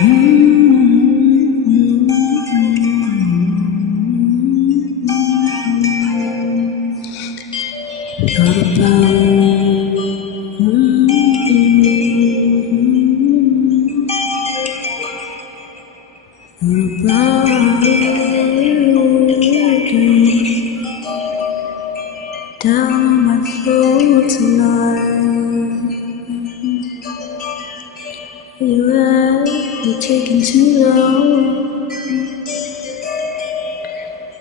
Down on my floor tonight. You're taking too long.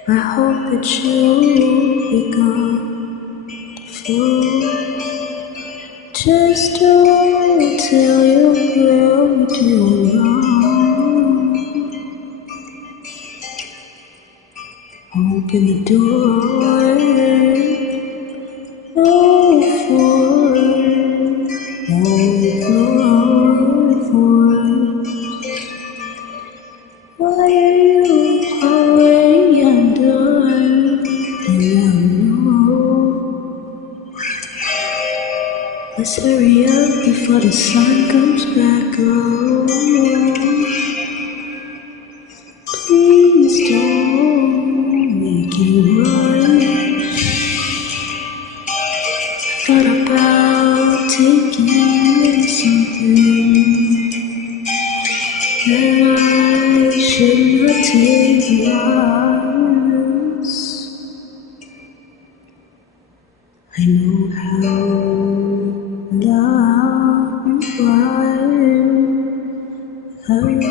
I hope that you'll be gone before. Just don't tell your girl you do wrong. Open the door. Oh, why are you already undone? You know. Let's hurry up before the sun comes back. Oh, please don't make it rush. Thought about taking something that I should not take yours. I know how love hurt,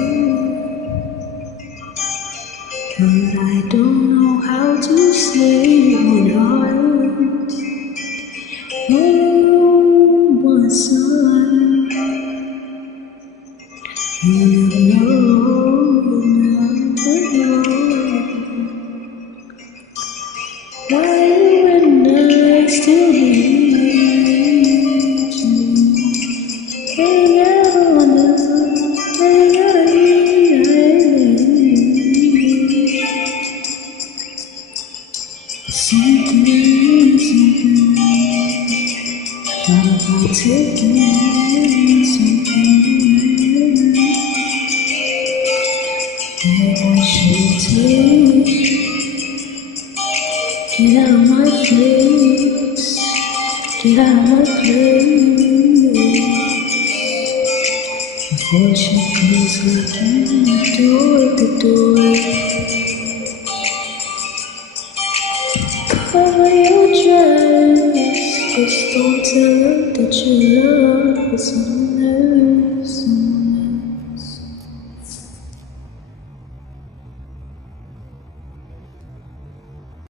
but I don't know how to say what hurt. Oh, my son, you never know. Why when I still need you? Hey, I wonder, something, thought about taking something that I should take. Get out of my face, get out of my place. Before she feels like you do it. Cover your dress, just don't tell her that you love her so